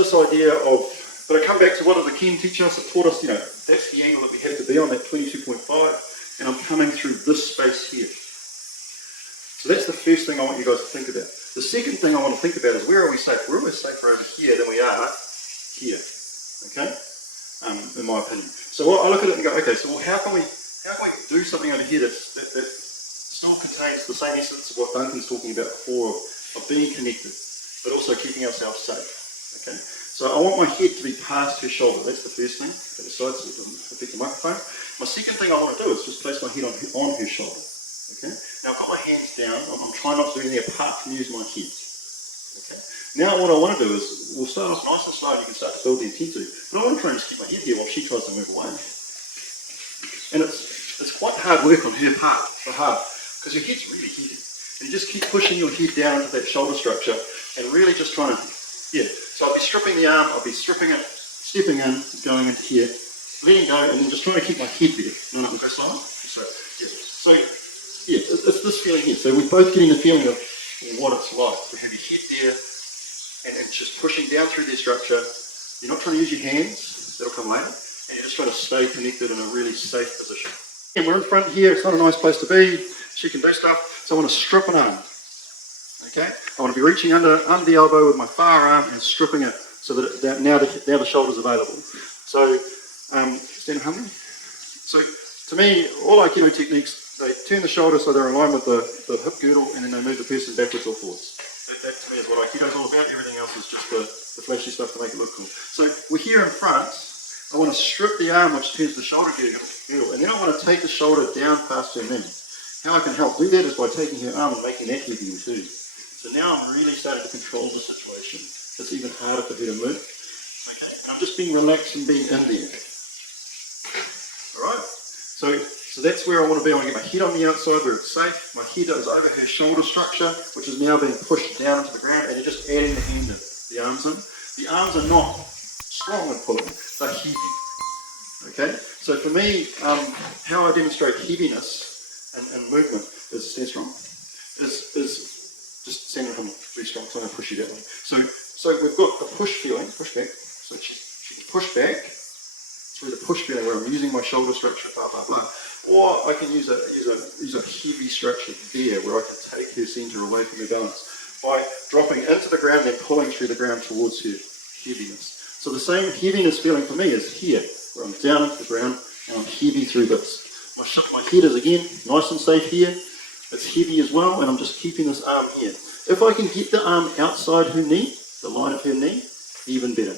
this idea of, but I come back to what the Ken teacher us that taught us, that's the angle that we have to be on, that 22.5, and I'm coming through this space here. So that's the first thing I want you guys to think about. The second thing I want to think about is, where are we safe? We're always safer over here than we are here, okay? In my opinion. So I look at it and go, okay, so how can we do something over here that still contains the same essence of what Duncan's talking about before, of being connected, but also keeping ourselves safe, okay? So I want my head to be past her shoulder. That's the first thing. At the side, so it doesn't affect the microphone. My second thing I want to do is just place my head on her shoulder, okay? Now I've got my hands down. I'm trying not to do anything apart from use my head, okay? Now what I want to do is, we'll start off nice and slow, and you can start to build the intensity. But I want to try and just keep my head here while she tries to move away. And it's quite hard work on her part, for her, because your head's really heavy. And you just keep pushing your head down into that shoulder structure, and really just trying to, So I'll be stripping the arm, I'll be stripping it, stepping in, going into here, letting go, and then just trying to keep my head there. No, go slower. So it's this feeling here. So we're both getting the feeling of what it's like. We have your head there, and just pushing down through their structure. You're not trying to use your hands, that'll come later, and you're just trying to stay connected in a really safe position. And we're in front here, it's not a nice place to be, she can do stuff, so I want to strip an arm. Okay? I want to be reaching under the elbow with my far arm and stripping it so that now the shoulder's available. So, stand humbly. So, to me, all Aikido techniques, they turn the shoulder so they're in line with the hip girdle, and then they move the person backwards or forwards. That to me is what Aikido is all about. Everything else is just the flashy stuff to make it look cool. So we're here in front. I want to strip the arm which turns the shoulder girdle, and then I want to take the shoulder down past her knee. How I can help do that is by taking her arm and making that heavier too. So now I'm really starting to control the situation. It's even harder for her to move. Okay. I'm just being relaxed and being in there. Alright? So that's where I want to be. I want to get my head on the outside where it's safe. My head is over her shoulder structure, which is now being pushed down into the ground, and you're just adding the hand in, the arms in. The arms are not strong and pulling, they're heavy. Okay? So for me, how I demonstrate heaviness and movement is stand strong. Is just stand really strong, so I'm going to push you that way. So we've got the push feeling, push back. So she can push back through the push feeling where I'm using my shoulder structure, blah, blah, blah. Or I can use a heavy structure there where I can take her centre away from her balance by dropping into the ground and pulling through the ground towards her heaviness. So the same heaviness feeling for me is here, where I'm down into the ground and I'm heavy through this. My head is again nice and safe here. It's heavy as well, and I'm just keeping this arm here. If I can get the arm outside her knee, the line of her knee, even better.